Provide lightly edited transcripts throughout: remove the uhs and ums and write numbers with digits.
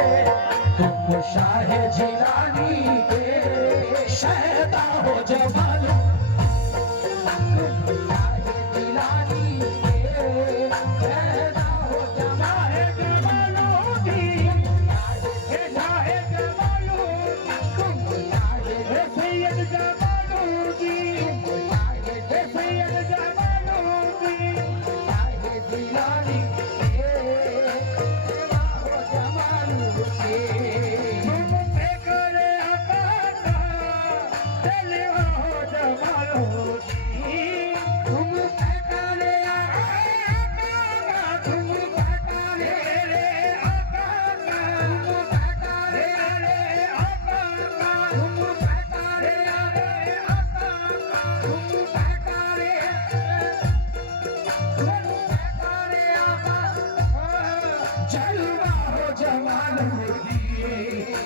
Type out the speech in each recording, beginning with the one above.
तुम शाह जिलानी के शहदा हो जमाल,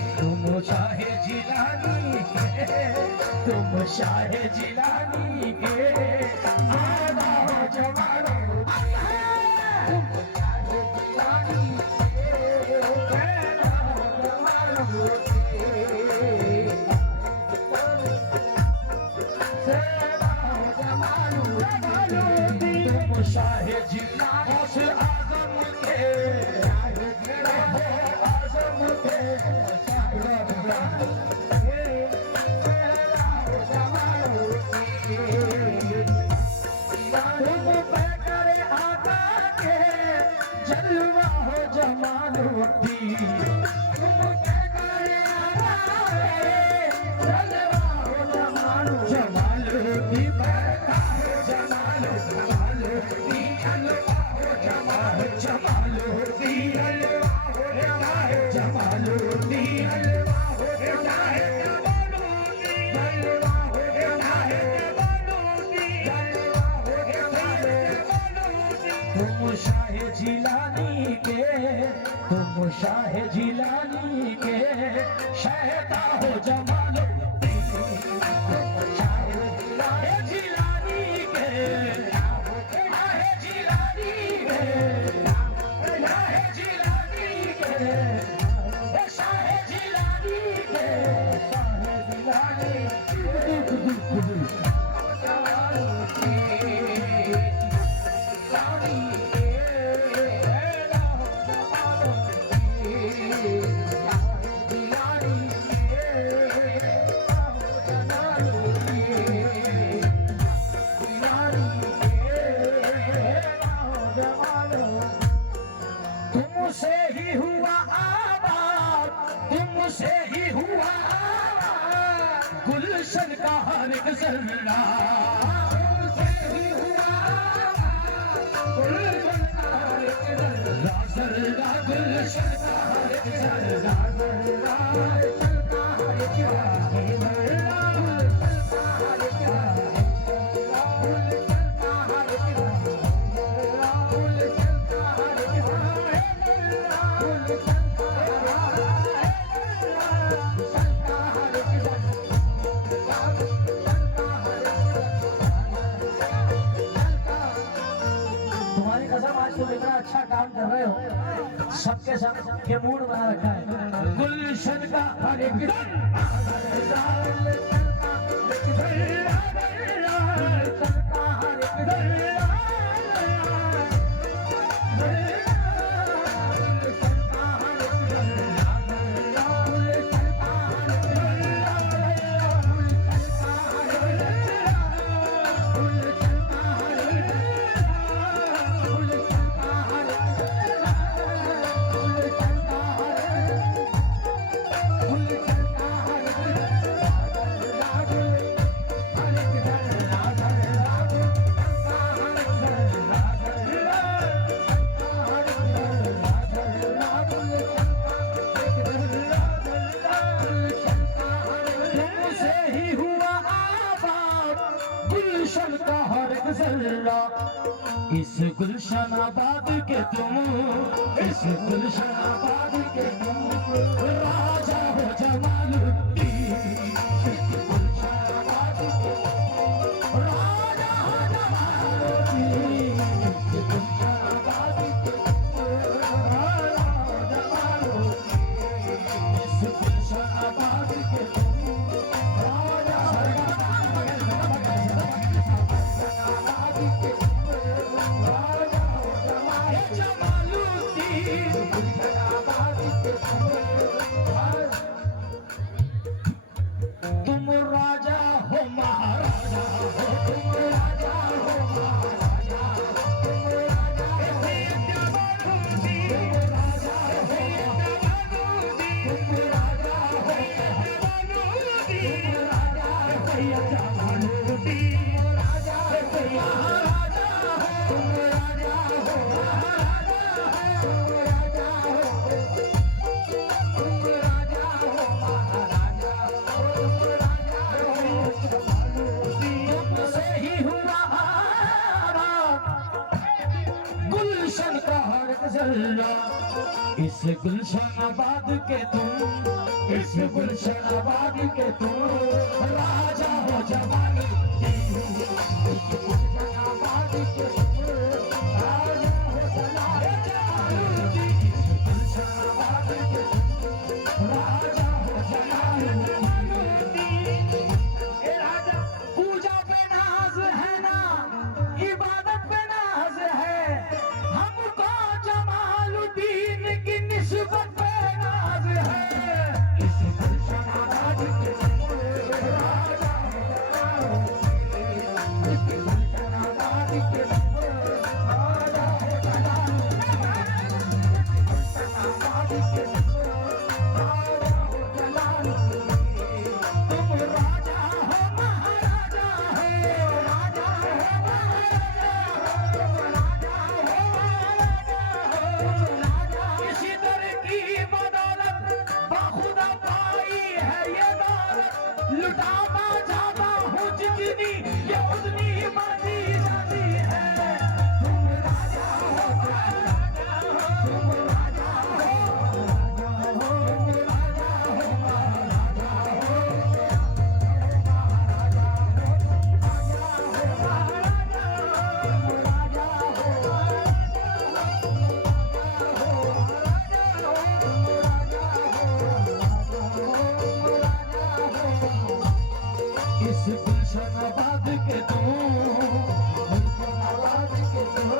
तुम शाह जिलानी के आदा हो जवानो, तुम शाह जिलानी के आदा हो जवानो, तुम शाह जिलानी से आजम के आजम के तुम शाह जिलानी के शहदा हो जमालो, शाह जिलानी के शाह जिलानी के शाह जिलानी के शाह जिलानी के शाह जिलानी तुमसे ही हुआ आबाद, तुमसे ही हुआ गुलशन का हर एक जर्रा, तुमसे ही हुआ गुलशन का हर एक जर्रा, जर्रा गुलशन का हर एक जर्रा, जर्रा गुलशन का हर एक जर्रा, तुम्हारी कसम आज तुम इतना अच्छा काम कर रहे हो, सबके साथ ये मूड बना रखा है। गुलशन का हर एक इस गुलशनाबाद के तुम, इस गुलशनाबाद के तुम राजा हो जमालुद्दीन, इस गुलशनाबाद के राजा हो जमालुद्दीन, इस गुलशनाबाद के राजा हो जमालुद्दीन। गुलशनाबाद के तुम, इस गुलशनाबाद के तुम राजा हो जवानी गुलशनाबाद के तुम राजा हो जलालुद्दीन, गुलशनाबाद के तुम राजा हो जलालुद्दीन। ए राजा पूजा पे नाज है ना, इबादत पे नाज है, हमको जमालुद्दीन की निस्बत पे नाज है। इस गुलशनाबाद के राजा हो जलालुद्दीन, इस गुलशनाबाद के राजा हो जलालुद्दीन, गुलशनाबाद के राजा हो जलालुद्दीन। तुम राजा हो महाराजा हो, राजा हो महाराजा हो, राजा हो महाराजा हो, राजा। इसी दर की बदौलत बाखुदा पाई है ये दौलत, लुटाता जाता हूँ जितनी ये उतनी मर्जी जाती है। तुम राजा हो, राजा हो, तुम राजा हो, राजा हो, तुम राजा हो, महाराजा हो, इस गुलशनाबाद के तुम, गुलशनाबाद के तुम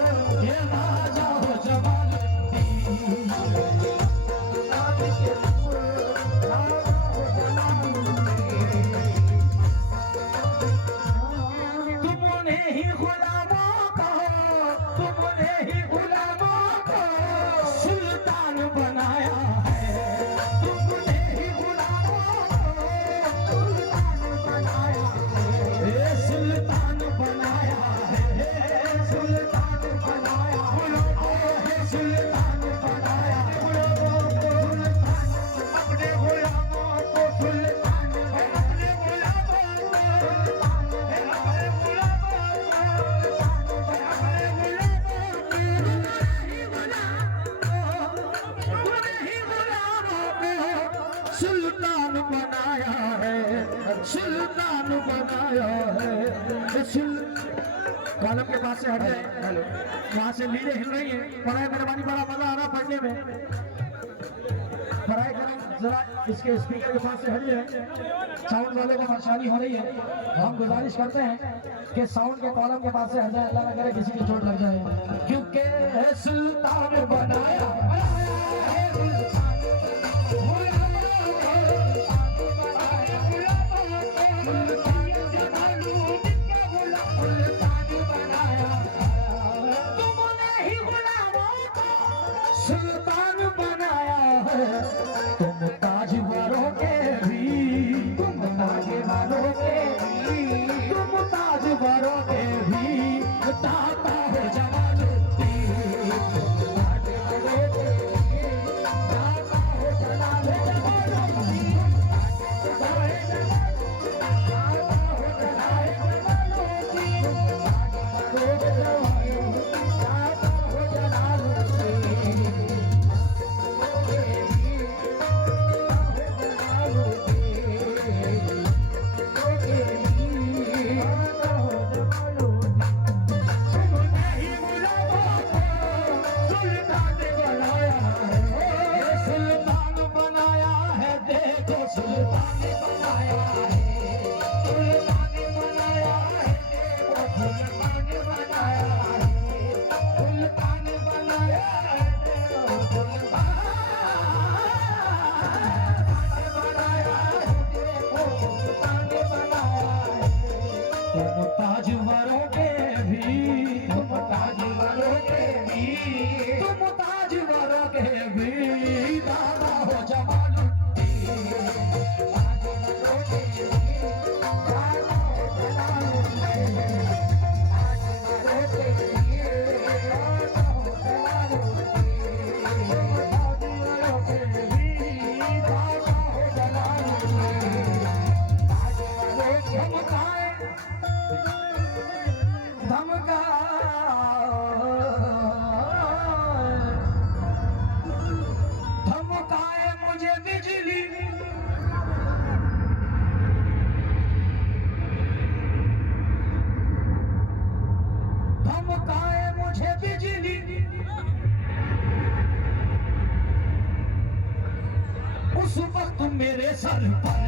ये राजा हो जमालुद्दीन, गुलशनाबाद के तुम राजा हो जलालुद्दीन। तुम उन्हें ही गुलामों को, तुम उन्हें ही गुलामों को सुल्तान बनाया है, तुम उन्हें ही गुलामों को सुल्तान बनाया है, सुल्तान बनाया है, सुल्तान बनाया है, सुल्तान बनाया है, अपने गुलामों को सुल्तान, अपने गुलामों को सुल्तान बनाया है, सुल्तान बनाया है। कॉलम के पास से हट जाए, वहां से लीडे हिल रही है। पढ़ाई मेहरबानी, बड़ा मजा आ रहा पढ़ने में, पढ़ाई करें जरा। इसके स्पीकर के पास से हट जाए, साउंड वाले को परेशानी हो रही है। हम गुजारिश करते हैं कि साउंड के कॉलम के पास से हट जाए, अल्लाह ना करे किसी की चोट लग जाए, क्योंकि सुल्तान बनाया है, सुल्तान बनाया है। तुम ताजवरों के भी, तुम ताजवरों के भी, तुम ताजवरों के भी दाता हो जमालुद्दीन, ताजवरों के भी उस वक्त मेरे सर पर,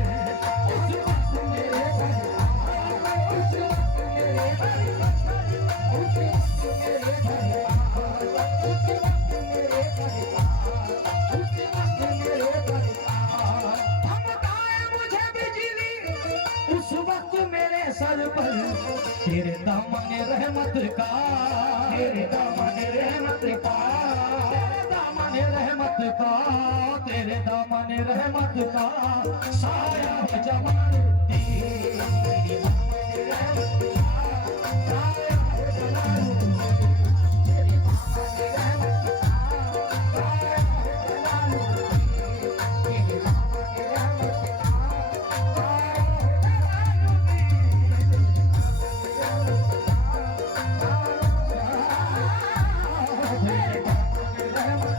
उस वक्त मेरे सर पर, उस वक्त मेरे सर पर, उस वक्त मेरे सर पर, उस वक्त मेरे सर पर, उस वक्त मेरे सर पर धमकाए मुझे बिजली, उस वक्त मेरे सर पर। तेरे दामन रहमत का, तेरे दामन रहमत का, तेरे दामन रहमत का, तेरे दामन रहमत का साया है जमालुद्दीन। तेरे दामन रहमत का साया है जमालुद्दीन। तेरे दामन रहमत का साया है जमालुद्दीन। तेरे दामन रहमत का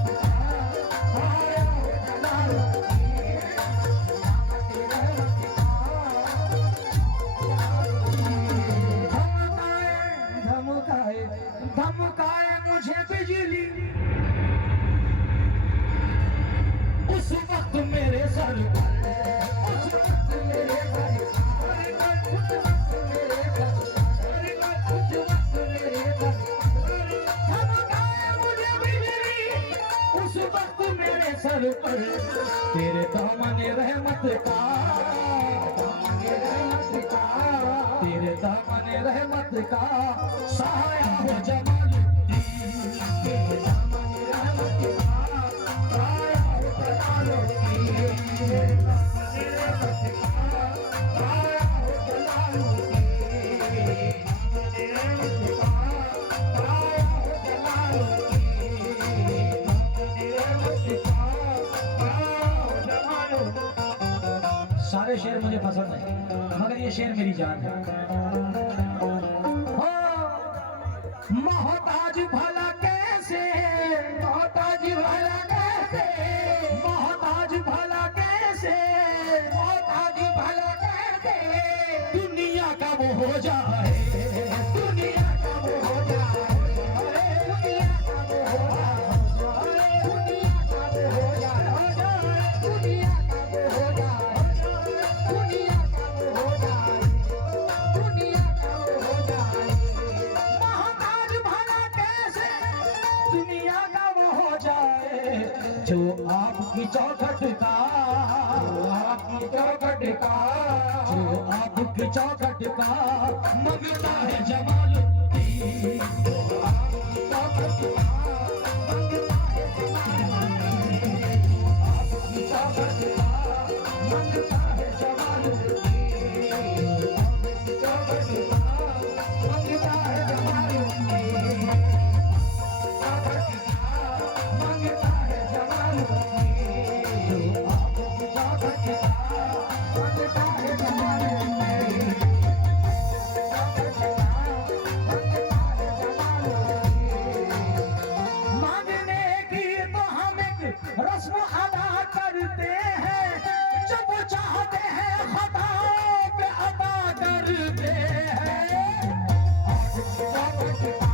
साया है धमकाए मुझे बिजली, उस वक्त मेरे सर पर, उस वक्त मेरे सर पर, उस वक्त मेरे सर पर, उस वक्त मेरे सर पर धमकाए मुझे बिजली, उस वक्त मेरे सर पर। तेरे दामन रहमत का, दामन रहमत का, तेरे दामन रहमत का साया हो जमालुद्दीन। तेरे दामन रहमत का साया हो जलालुद्दीन। तेरे दामन रहमत का साया हो जलालुद्दीन। दामन रहमत का साया हो जलालुद्दीन। दामन रहमत का साया हो जलालुद्दीन। सारे शेर मुझे पसंद है मगर ये शेर मेरी जान है। मोहताज भला कैसे, मोहताज भला कैसे, मोहताज भला कैसे, मोहताज भला कैसे दुनिया का वो हो जाए, दुनिया का वो हो जाए, दुनिया का वो हो जाए, दुनिया का वो हो जाए, दुनिया का वो हो जाए, दुनिया का वो हो जाए, दुनिया का वो हो जाए। मोहताज भला कैसे दुनिया का वो हो जाए, जो आपकी चौखट का, जो आपकी चौखट का, जो आपकी चौखट का मंगता है जमालुद्दीन। जो आपकी चौखट का मंगता है जमालुद्दीन। आपकी चौखट का मंगता है जमालुद्दीन। आपकी चौखट का मंगता है जमालुद्दीन। चौखट का मंगता है जमालुद्दीन। आपकी चौखट का मंगता है जमालुद्दीन। चौखट का मंगता है जमालुद्दीन। मांगने की तो हम एक रस्म अदा करते हैं, जब चाहते हैं खताओं पे अदा करते हैं। आज की चौखट का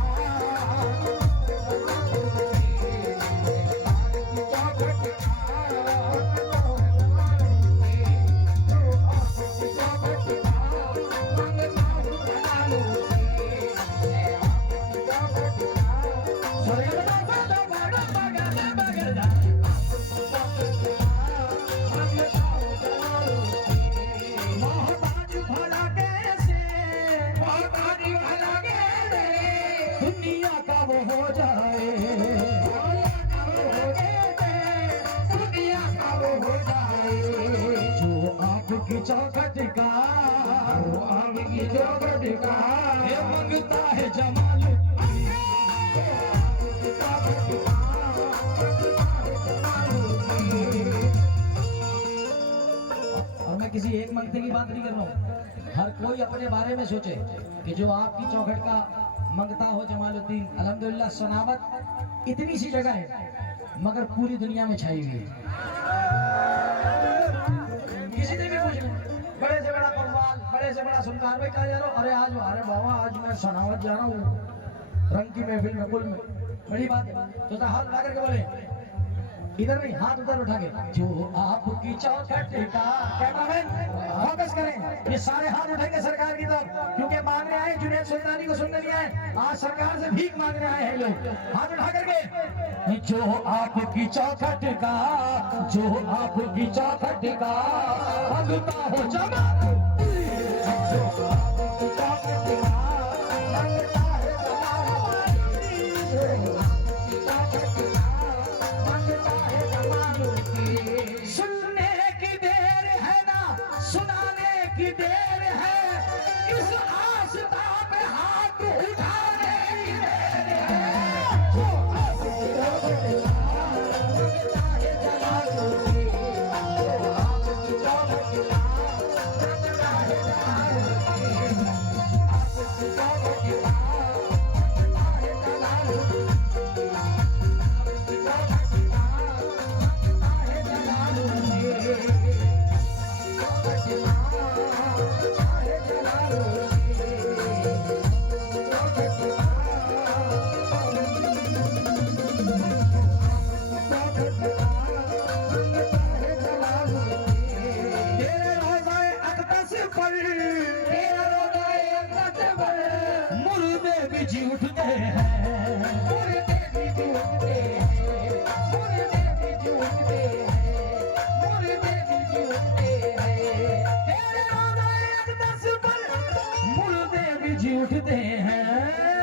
मोहताज भला कैसे, मोहताज भला कैसे दुनिया का वो हो जाए, दुनिया का वो हो जाए, दुनिया का वो हो जाए। जो आपकी चौखट का, वो आपकी चौखट का ये मंगता है जमालुद्दीन। आपकी चौखट का मंगता है जमालुद्दीन। और मैं किसी एक मंगते की बात नहीं कर रहा हूँ, हर कोई अपने बारे में सोचे कि जो आपकी चौखट का मंगता हो जमालुद्दीन। अल्हम्दुलिल्लाह सनावत इतनी सी जगह है मगर पूरी दुनिया में छाई हुई है। किसी ने भी पूछना, बड़े से बड़ा कव्वाल, बड़े से बड़ा सुनकार भाई कहा जा रहा हूँ, अरे आज अरे बाबा आज मैं सनावत जा रहा हूँ रंग की महफिल में, कुल में बड़ी बात है। तो हाथ उठा करके बोले इधर नहीं, हाथ उधर उठा के, जो आपकी चौखट का, कैमरामैन फोकस करें, ये सारे हाथ उठाएंगे सरकार की तरफ, क्योंकि मांगने आए जुनैद सुल्तानी को सुनने नहीं आए, आज सरकार से भीख मांगने आए हैं लोग। हाथ उठा करके, जो आपकी चौखट का, जो आपकी चौखट का मांगता हो जमा, जो आपकी चौखट का मांगता है सुनने की देर है ना, सुनाने की देर है, इस आस्था पे हाथ उठाने की देर है। जो आपकी चौखट का मांगता है जलालुद्दीन, जो आपकी चौखट का मांगता है जलालुद्दीन, आपकी चौखट का मांगता है जलालुद्दीन, आपकी चौखट का मांगता है जलालुद्दीन, चौखट का मांगता है जलालुद्दीन, चौखट तेरे रोज़ाए अक़दस पर, तेरे रोज़ाए अक़दस पर मुर्दे भी जी उठते हैं, मुर्दे भी जी उठते हैं, मुर्दे भी जी उठते हैं, मुर्दे भी जी उठते हैं। तेरे रोज़ाए अक़दस पर मुर्दे भी जी उठते हैं,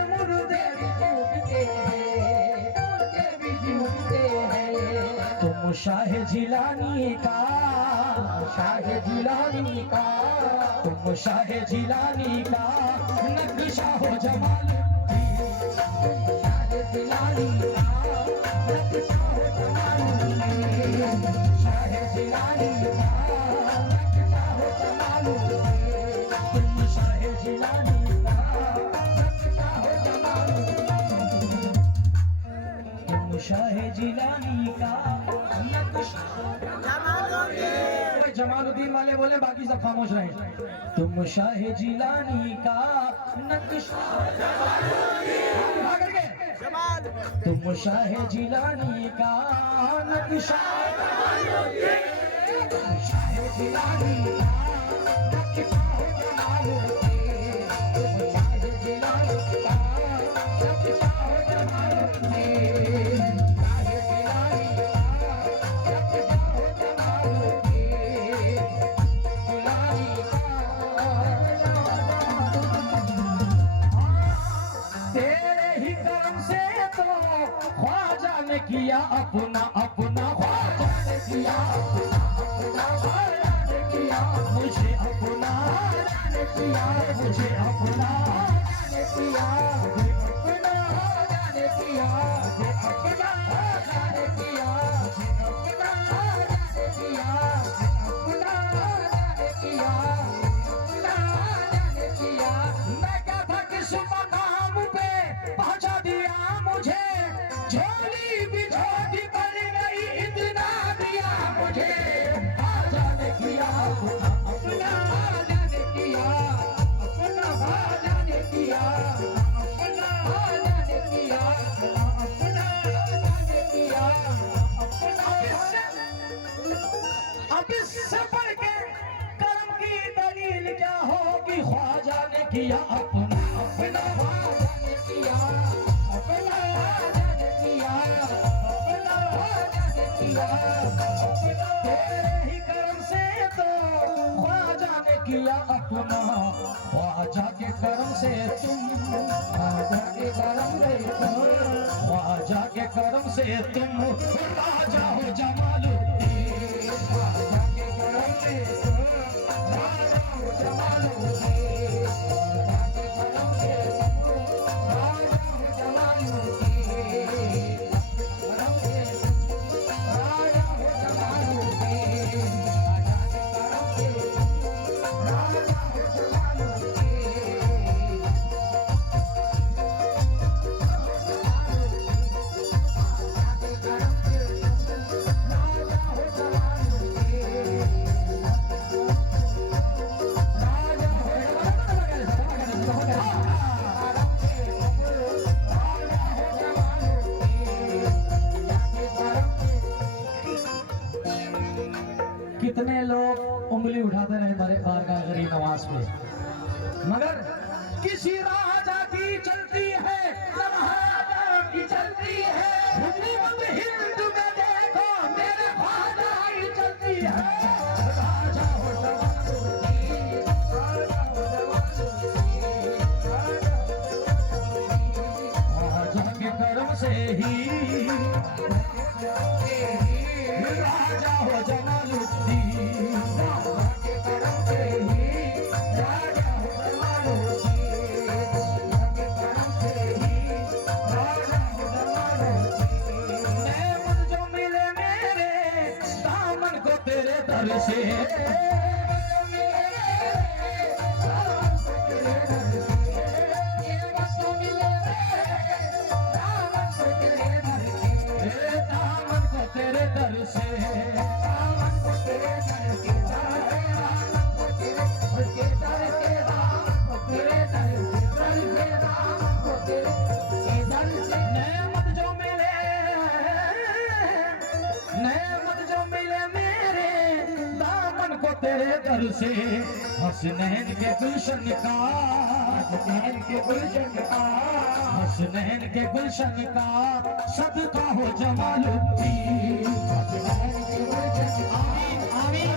मुर्दे भी जी उठते हैं, मुर्दे भी जी उठते हैं। तुम शाह जिलानी का, शाह जिलानी का, तुम शाह जिलानी का नक्शा हो जमालुद्दीन, तुम शाह जिलानी का नक्शा हो जमालुद्दीन, शाह जिलानी का नक्शा हो जमालुद्दीन, तुम शाह जिलानी का नक्शा हो जमालुद्दीन, तुम शाह जिलानी का नक्शा। जमालुद्दीन वाले बोले, बाकी सब खामोश रहे। तुम शाह जिलानी का नक्शा, तुम शाह जिलानी का नक्शा, तुम शाह जिलानी का नक्शा हो जमालुद्दीन, तुम शाह जिलानी का नक्शा हो जमालुद्दीन, शाह जिलानी का नक्शा हो जमालुद्दीन, जिलानी का। तेरे ही करम से तो ख्वाजा ने किया अपना, अपना ख्वाजा ने किया अपना, अपना ख्वाजा ने किया मुझे, अपना ख्वाजा ने किया मुझे, अपना ख्वाजा ने किया, अपना ख्वाजा ने किया, अपना ख्वाजा ने किया, अपना ख्वाजा ने किया, अपना ख्वाजा ने किया, अपना ख्वाजा ने किया। मैं क्या था किस मकाम पे पहुंचा दिया मुझे, झोली भी छोटी पड़ गई इतना दिया मुझे, ख्वाजा ने किया अपना, अपना ख्वाजा ने किया, अपना ख्वाजा ने किया, अपना ख्वाजा ने किया, अपना ख्वाजा ने किया, अपना। अब इससे बढ़ के कर्म की दलील क्या होगी, ख्वाजा ने किया अपना, अपना ख्वाजा ने किया, अपना ख्वाजा ने किया, अपना ख्वाजा ने किया, अपना। तेरे ही कर्म से तो ख्वाजा ने किया अपना, ख्वाजा के कर्म से तुम, ख्वाजा के कर्म से तुम, ख्वाजा के कर्म से तुम राजा हो जमालुद्दीन, ख्वाजा के कर्म से तुम राजा हो जमालुद्दीन, ख्वाजा के कर्म से तुम राजा हो जमालुद्दीन, कर्म से तुम राजा हो जमालुद्दीन, ख्वाजा के कर्म से तुम राजा हो जमालुद्दीन। राजा कितने लोग उंगली उठाते रहे हमारे बारगाह गरीब नवाज पे, मगर किसी राजा की चलती है न महाराजा की चलती है। हुकूमत हिंद में देखो मेरे ख्वाजा की चलती है। राजा हो जवानों की, राजा हो जवानों की, राजा के कर्म से ही राजा हो जमालुद्दीन, राजा के कर्म से ही राजा हो जमालुद्दीन, राजा के कर्म से ही राजा हो जमालुद्दीन। नेमत जो मिले मेरे दामन को तेरे दर से, तेरे दर से हसनैन के गुलशन का, हसनैन के गुलशन का, हसनैन के गुलशन का सदका हो जमालुद्दीन, हसनैन के गुलशन का। आमीन आमीन।